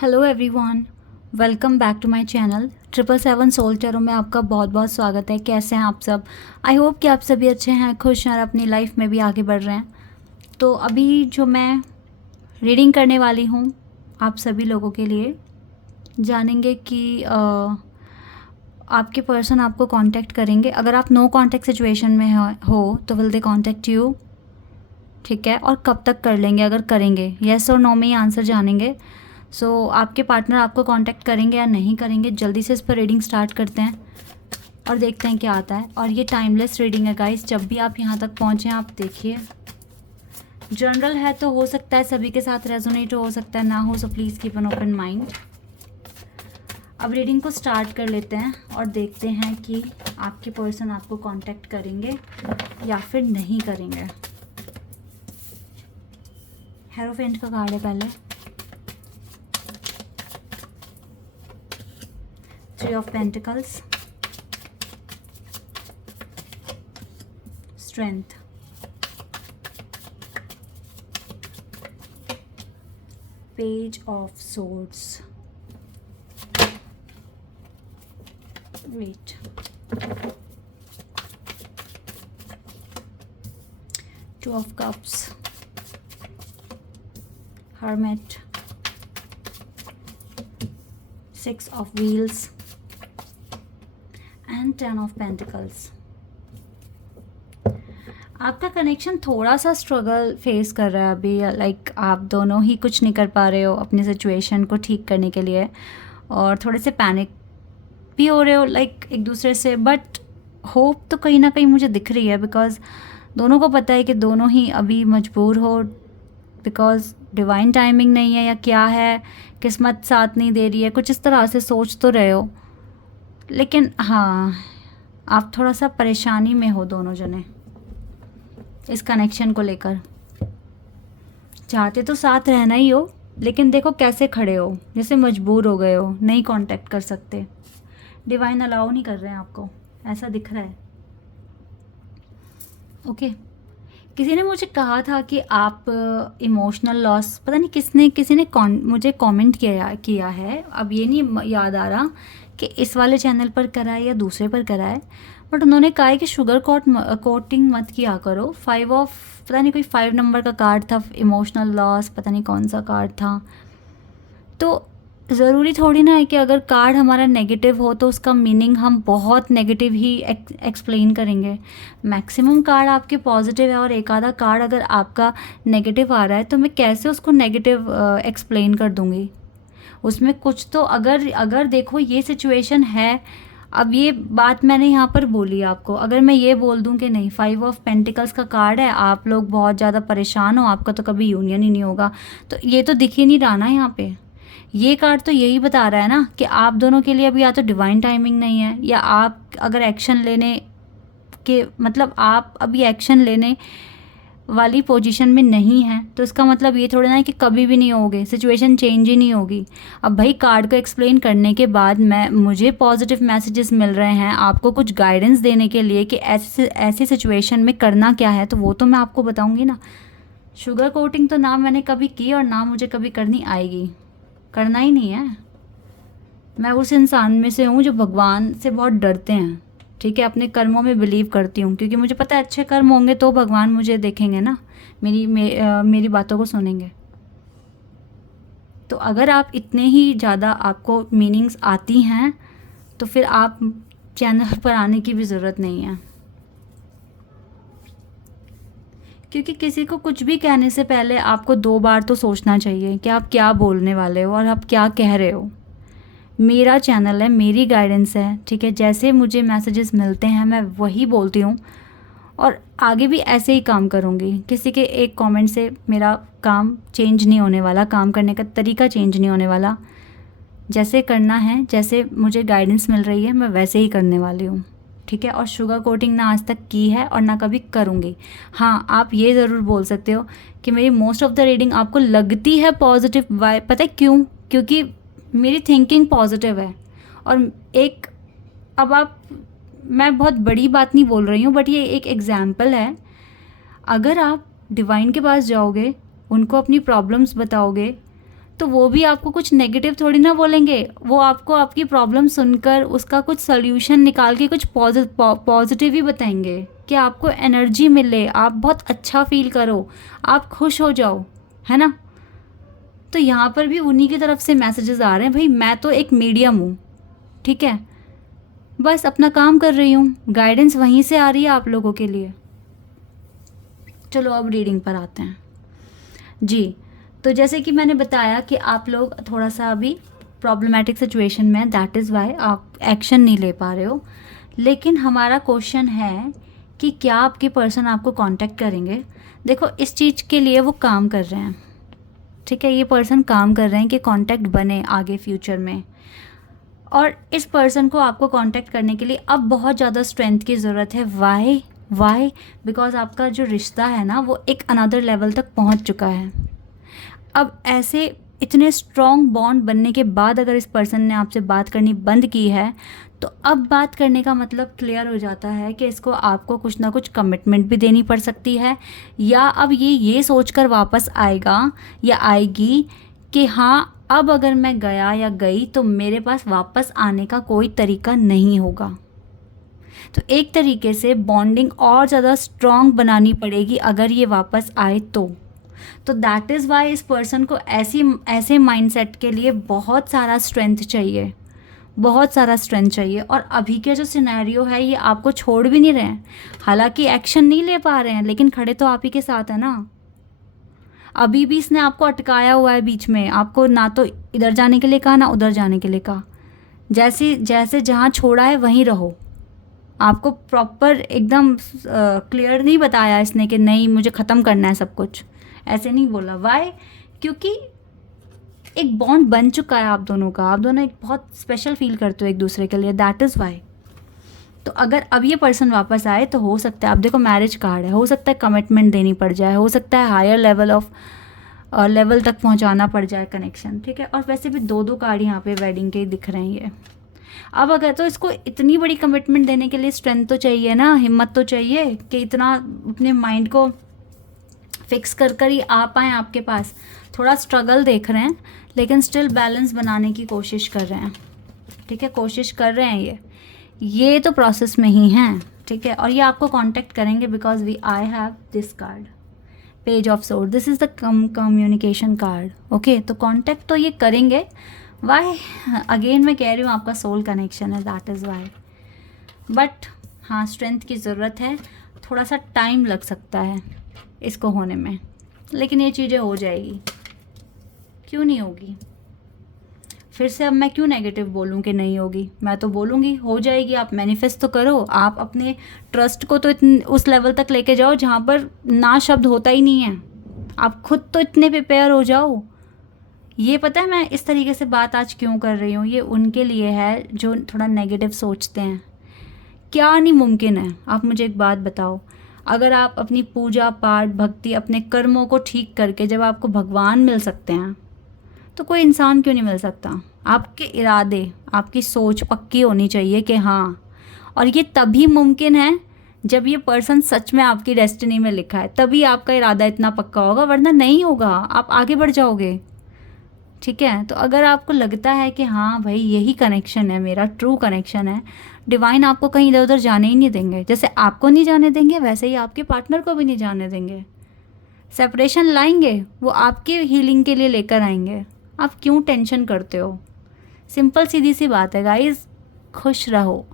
Hello everyone, welcome back to my channel 777 soul tarot में आपका बहुत बहुत स्वागत है। कैसे हैं आप सब? आई होप कि आप सभी अच्छे हैं, खुश हैं और अपनी लाइफ में भी आगे बढ़ रहे हैं। तो अभी जो मैं रीडिंग करने वाली हूँ आप सभी लोगों के लिए, जानेंगे कि आपके पर्सन आपको कांटेक्ट करेंगे। अगर आप नो कांटेक्ट सिचुएशन में हो तो विल दे कांटेक्ट यू, ठीक है? और कब तक कर लेंगे अगर करेंगे, येस और नो में ही आंसर जानेंगे। सो आपके पार्टनर आपको कांटेक्ट करेंगे या नहीं करेंगे, जल्दी से इस पर रीडिंग स्टार्ट करते हैं और देखते हैं क्या आता है। और ये टाइमलेस रीडिंग है गाइस, जब भी आप यहाँ तक पहुँचें आप देखिए। जनरल है तो हो सकता है सभी के साथ रेजोनेट हो सकता है ना हो, so please keep an open mind. अब रीडिंग को स्टार्ट कर लेते हैं और देखते हैं कि आपके पर्सन आपको कांटेक्ट करेंगे या फिर नहीं करेंगे। हेरोफेंट का कार्ड है पहले, 3 of Pentacles, Strength, Page of Swords, wait, Two of Cups, Hermit, 6 of Wheels and 10 of pentacles. आपका कनेक्शन थोड़ा सा स्ट्रगल फेस कर रहा है अभी, लाइक आप दोनों ही कुछ नहीं कर पा रहे हो अपनी सिचुएशन को ठीक करने के लिए, और थोड़े से पैनिक भी हो रहे हो लाइक एक दूसरे से। बट होप तो कहीं ना कहीं मुझे दिख रही है, बिकॉज दोनों को पता है कि दोनों ही अभी मजबूर हो, बिकॉज डिवाइन टाइमिंग नहीं है या क्या है, किस्मत साथ नहीं दे रही है, कुछ इस तरह से सोच तो रहे हो। लेकिन हाँ, आप थोड़ा सा परेशानी में हो दोनों जने इस कनेक्शन को लेकर। चाहते तो साथ रहना ही हो, लेकिन देखो कैसे खड़े हो, जैसे मजबूर हो गए हो, नहीं कांटेक्ट कर सकते। डिवाइन अलाउ नहीं कर रहे हैं आपको, ऐसा दिख रहा है। ओके, किसी ने मुझे कहा था कि आप इमोशनल लॉस, पता नहीं किसी ने मुझे कमेंट किया है, अब ये नहीं याद आ रहा कि इस वाले चैनल पर करा है या दूसरे पर करा है, बट उन्होंने कहा है कि शुगर कोटिंग मत किया करो। 5 ऑफ, पता नहीं कोई 5 नंबर का कार्ड था, इमोशनल लॉस, पता नहीं कौन सा कार्ड था। तो ज़रूरी थोड़ी ना है कि अगर कार्ड हमारा नेगेटिव हो तो उसका मीनिंग हम बहुत नेगेटिव ही एक्सप्लेन करेंगे। मैक्सिमम कार्ड आपके पॉजिटिव है, और एक आधा कार्ड अगर आपका नेगेटिव आ रहा है तो मैं कैसे उसको नेगेटिव एक्सप्लेन कर दूँगी। उसमें कुछ तो अगर देखो ये सिचुएशन है, अब ये बात मैंने यहाँ पर बोली आपको, अगर मैं ये बोल दूँ कि नहीं 5 ऑफ पेंटिकल्स का कार्ड है, आप लोग बहुत ज़्यादा परेशान हो, आपका तो कभी यूनियन ही नहीं होगा, तो ये तो दिख ही नहीं रहा ना यहाँ पे। ये कार्ड तो यही बता रहा है ना कि आप दोनों के लिए अभी या तो डिवाइन टाइमिंग नहीं है, या आप अगर एक्शन लेने के मतलब आप अभी एक्शन लेने वाली पोजीशन में नहीं है, तो इसका मतलब ये थोड़ा ना है कि कभी भी नहीं होगे, सिचुएशन चेंज ही नहीं होगी। अब भाई कार्ड को एक्सप्लेन करने के बाद मुझे पॉजिटिव मैसेजेस मिल रहे हैं आपको कुछ गाइडेंस देने के लिए कि ऐसी सिचुएशन में करना क्या है, तो वो तो मैं आपको बताऊंगी ना। शुगर कोटिंग तो ना मैंने कभी की और ना मुझे कभी करनी आएगी, करना ही नहीं है। मैं उस इंसान में से हूँ जो भगवान से बहुत डरते हैं, ठीक है? अपने कर्मों में बिलीव करती हूँ, क्योंकि मुझे पता है अच्छे कर्म होंगे तो भगवान मुझे देखेंगे ना, मेरी बातों को सुनेंगे। तो अगर आप इतने ही ज़्यादा आपको मीनिंग्स आती हैं तो फिर आप चैनल पर आने की भी ज़रूरत नहीं है, क्योंकि किसी को कुछ भी कहने से पहले आपको 2 बार तो सोचना चाहिए कि आप क्या बोलने वाले हो और आप क्या कह रहे हो। मेरा चैनल है, मेरी गाइडेंस है, ठीक है? जैसे मुझे मैसेजेस मिलते हैं मैं वही बोलती हूँ, और आगे भी ऐसे ही काम करूँगी। किसी के एक कमेंट से मेरा काम चेंज नहीं होने वाला, काम करने का तरीका चेंज नहीं होने वाला। जैसे करना है, जैसे मुझे गाइडेंस मिल रही है, मैं वैसे ही करने वाली हूँ, ठीक है? और शुगर कोटिंग ना आज तक की है और ना कभी करूँगी। हाँ, आप ये ज़रूर बोल सकते हो कि मेरी मोस्ट ऑफ द रीडिंग आपको लगती है पॉजिटिव। वाई? पता है क्यों? क्योंकि मेरी थिंकिंग पॉजिटिव है। और एक, अब आप, मैं बहुत बड़ी बात नहीं बोल रही हूँ, बट ये एक एग्जाम्पल है। अगर आप डिवाइन के पास जाओगे, उनको अपनी प्रॉब्लम्स बताओगे, तो वो भी आपको कुछ नेगेटिव थोड़ी ना बोलेंगे, वो आपको आपकी प्रॉब्लम सुनकर उसका कुछ सोल्यूशन निकाल के कुछ पॉजिटिव ही बताएंगे कि आपको एनर्जी मिले, आप बहुत अच्छा फील करो, आप खुश हो जाओ, है ना। तो यहाँ पर भी उन्हीं की तरफ से मैसेजेस आ रहे हैं। भाई मैं तो एक मीडियम हूँ, ठीक है, बस अपना काम कर रही हूँ, गाइडेंस वहीं से आ रही है आप लोगों के लिए। चलो अब रीडिंग पर आते हैं जी। तो जैसे कि मैंने बताया कि आप लोग थोड़ा सा अभी प्रॉब्लमेटिक सिचुएशन में, दैट इज़ वाई आप एक्शन नहीं ले पा रहे हो। लेकिन हमारा क्वेश्चन है कि क्या आपके पर्सन आपको कांटेक्ट करेंगे। देखो इस चीज़ के लिए वो काम कर रहे हैं, ठीक है, ये पर्सन काम कर रहे हैं कि कांटेक्ट बने आगे फ्यूचर में। और इस पर्सन को आपको कांटेक्ट करने के लिए अब बहुत ज़्यादा स्ट्रेंथ की ज़रूरत है। वाई बिकॉज आपका जो रिश्ता है ना वो एक अनदर लेवल तक पहुंच चुका है। अब ऐसे इतने स्ट्रॉन्ग बॉन्ड बनने के बाद अगर इस पर्सन ने आपसे बात करनी बंद की है, तो अब बात करने का मतलब क्लियर हो जाता है कि इसको आपको कुछ ना कुछ कमिटमेंट भी देनी पड़ सकती है, या अब ये सोचकर वापस आएगा या आएगी कि हाँ अब अगर मैं गया या गई तो मेरे पास वापस आने का कोई तरीका नहीं होगा। तो एक तरीके से बॉन्डिंग और ज़्यादा स्ट्रॉन्ग बनानी पड़ेगी अगर ये वापस आए तो दैट इज़ वाई इस पर्सन को ऐसे माइंडसेट के लिए बहुत सारा स्ट्रेंथ चाहिए, बहुत सारा स्ट्रेंथ चाहिए। और अभी के जो सिनेरियो है ये आपको छोड़ भी नहीं रहे हैं, हालांकि एक्शन नहीं ले पा रहे हैं लेकिन खड़े तो आप ही के साथ है ना। अभी भी इसने आपको अटकाया हुआ है बीच में, आपको ना तो इधर जाने के लिए कहा ना उधर जाने के लिए कहा, जैसे जहाँ छोड़ा है वहीं रहो। आपको प्रॉपर एकदम क्लियर नहीं बताया इसने कि नहीं मुझे ख़त्म करना है सब कुछ, ऐसे नहीं बोला। वाई? क्योंकि एक बॉन्ड बन चुका है आप दोनों का, आप दोनों एक बहुत स्पेशल फील करते हो एक दूसरे के लिए, दैट इज़ वाई। तो अगर अब ये पर्सन वापस आए तो हो सकता है, अब देखो मैरिज कार्ड है, हो सकता है कमिटमेंट देनी पड़ जाए, हो सकता है हायर लेवल तक पहुंचाना पड़ जाए कनेक्शन, ठीक है। और वैसे भी दो कार्ड यहाँ पे वेडिंग के दिख रहे हैं ये। अब अगर तो इसको इतनी बड़ी कमिटमेंट देने के लिए स्ट्रेंथ तो चाहिए ना, हिम्मत तो चाहिए कि इतना अपने माइंड को फिक्स कर ही आ पाएँ आपके पास। थोड़ा स्ट्रगल देख रहे हैं लेकिन स्टिल बैलेंस बनाने की कोशिश कर रहे हैं, ठीक है, कोशिश कर रहे हैं ये तो प्रोसेस में ही हैं, ठीक है। और ये आपको कांटेक्ट करेंगे because I have this card, page of sword, this is the communication card, okay. तो कांटेक्ट तो ये करेंगे। वाई? अगेन मैं कह रही हूँ आपका सोल कनेक्शन है, दैट इज़ वाई। बट हाँ स्ट्रेंथ की ज़रूरत है, थोड़ा सा टाइम लग सकता है इसको होने में, लेकिन ये चीज़ें हो जाएगी, क्यों नहीं होगी। फिर से अब मैं क्यों नेगेटिव बोलूँ कि नहीं होगी, मैं तो बोलूँगी हो जाएगी। आप मैनिफेस्ट तो करो, आप अपने ट्रस्ट को तो उस लेवल तक लेके जाओ जहाँ पर ना शब्द होता ही नहीं है। आप खुद तो इतने प्रिपेयर हो जाओ। ये पता है मैं इस तरीके से बात आज क्यों कर रही हूँ, ये उनके लिए है जो थोड़ा नेगेटिव सोचते हैं। क्या नहीं मुमकिन है, आप मुझे एक बात बताओ, अगर आप अपनी पूजा पाठ भक्ति अपने कर्मों को ठीक करके जब आपको भगवान मिल सकते हैं तो कोई इंसान क्यों नहीं मिल सकता। आपके इरादे, आपकी सोच पक्की होनी चाहिए कि हाँ, और ये तभी मुमकिन है जब ये पर्सन सच में आपकी डेस्टिनी में लिखा है, तभी आपका इरादा इतना पक्का होगा, वरना नहीं होगा, आप आगे बढ़ जाओगे, ठीक है। तो अगर आपको लगता है कि हाँ भाई यही कनेक्शन है, मेरा ट्रू कनेक्शन है, डिवाइन आपको कहीं इधर उधर जाने ही नहीं देंगे। जैसे आपको नहीं जाने देंगे वैसे ही आपके पार्टनर को भी नहीं जाने देंगे। सेपरेशन लाएंगे, वो आपके हीलिंग के लिए लेकर आएंगे। आप क्यों टेंशन करते हो। सिंपल सीधी सी बात है गाइस, खुश रहो।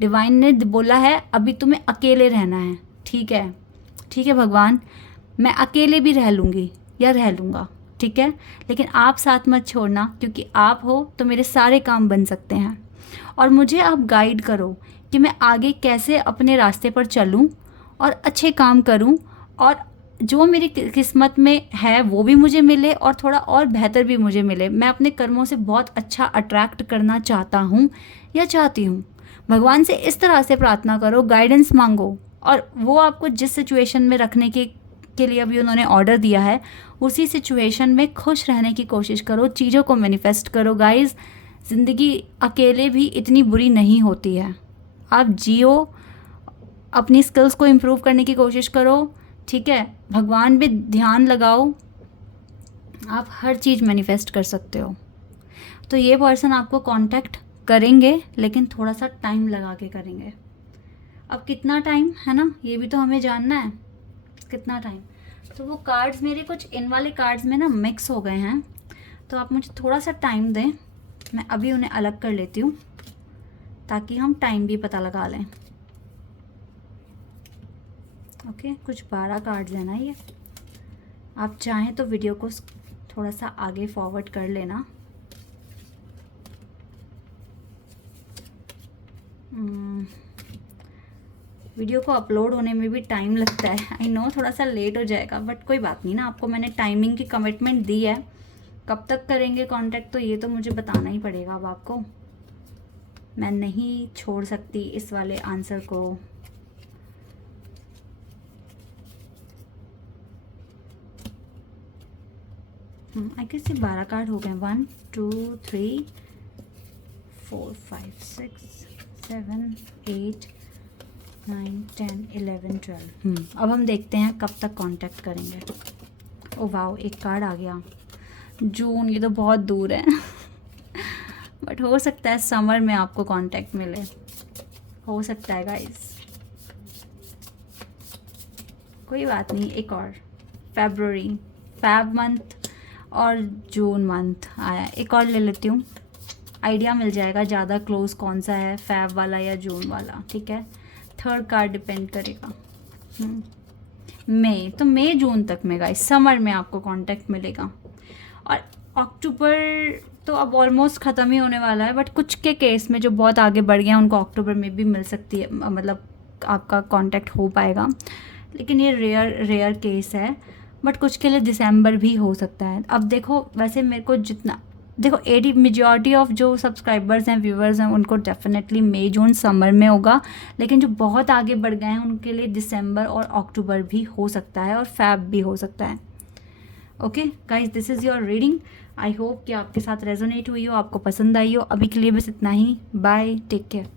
डिवाइन ने बोला है अभी तुम्हें अकेले रहना है, ठीक है, ठीक है भगवान, मैं अकेले भी रह लूँगी या रह लूँगा, ठीक है, लेकिन आप साथ मत छोड़ना, क्योंकि आप हो तो मेरे सारे काम बन सकते हैं। और मुझे आप गाइड करो कि मैं आगे कैसे अपने रास्ते पर चलूँ और अच्छे काम करूँ, और जो मेरी किस्मत में है वो भी मुझे मिले और थोड़ा और बेहतर भी मुझे मिले। मैं अपने कर्मों से बहुत अच्छा अट्रैक्ट करना चाहता हूँ या चाहती हूँ। भगवान से इस तरह से प्रार्थना करो, गाइडेंस मांगो, और वो आपको जिस सिचुएशन में रखने के लिए अभी उन्होंने ऑर्डर दिया है उसी सिचुएशन में खुश रहने की कोशिश करो, चीज़ों को मैनिफेस्ट करो। गाइस, ज़िंदगी अकेले भी इतनी बुरी नहीं होती है। आप जियो, अपनी स्किल्स को इम्प्रूव करने की कोशिश करो, ठीक है, भगवान पे ध्यान लगाओ, आप हर चीज़ मैनिफेस्ट कर सकते हो। तो ये पर्सन आपको कांटेक्ट करेंगे, लेकिन थोड़ा सा टाइम लगा के करेंगे। अब कितना टाइम है ना, ये भी तो हमें जानना है, कितना टाइम। तो वो कार्ड्स मेरे कुछ इन वाले कार्ड्स में ना मिक्स हो गए हैं, तो आप मुझे थोड़ा सा टाइम दें, मैं अभी उन्हें अलग कर लेती हूँ ताकि हम टाइम भी पता लगा लें। ओके, कुछ 12 कार्ड्स हैं ना ये। आप चाहें तो वीडियो को थोड़ा सा आगे फॉरवर्ड कर लेना। वीडियो को अपलोड होने में भी टाइम लगता है, आई नो थोड़ा सा लेट हो जाएगा, बट कोई बात नहीं ना, आपको मैंने टाइमिंग की कमिटमेंट दी है। कब तक करेंगे कांटेक्ट, तो ये तो मुझे बताना ही पड़ेगा अब आपको। मैं नहीं छोड़ सकती इस वाले आंसर को। आई गेस ये 12 कार्ड हो गए। 1 2 3 4 5 6 7 8 9 10 11 12। अब हम देखते हैं कब तक कांटेक्ट करेंगे। ओ वाओ, एक कार्ड आ गया, जून। ये तो बहुत दूर है बट हो सकता है समर में आपको कांटेक्ट मिले, हो सकता है गाइस, कोई बात नहीं। एक और फरवरी, फैब मंथ और जून मंथ आया, एक और ले लेती हूँ, आइडिया मिल जाएगा ज़्यादा क्लोज कौन सा है, फैब वाला या जून वाला। ठीक है, थर्ड कार्ड डिपेंड करेगा। मई, तो मई जून तक में गाइस समर में आपको कांटेक्ट मिलेगा। और अक्टूबर तो अब ऑलमोस्ट ख़त्म ही होने वाला है, बट कुछ के केस में जो बहुत आगे बढ़ गए हैं उनको अक्टूबर में भी मिल सकती है, मतलब आपका कांटेक्ट हो पाएगा, लेकिन ये रेयर केस है। बट कुछ के लिए दिसंबर भी हो सकता है। अब देखो, वैसे मेरे को जितना देखो 80 मेजॉरिटी ऑफ जो सब्सक्राइबर्स हैं, व्यूवर्स हैं, उनको डेफिनेटली मई जून समर में होगा, लेकिन जो बहुत आगे बढ़ गए हैं उनके लिए दिसंबर और अक्टूबर भी हो सकता है और फैब भी हो सकता है। Okay guys, this is your reading. I hope कि आपके साथ रेजोनेट हुई हो, आपको पसंद आई हो। अभी के लिए बस इतना ही। Bye, take care.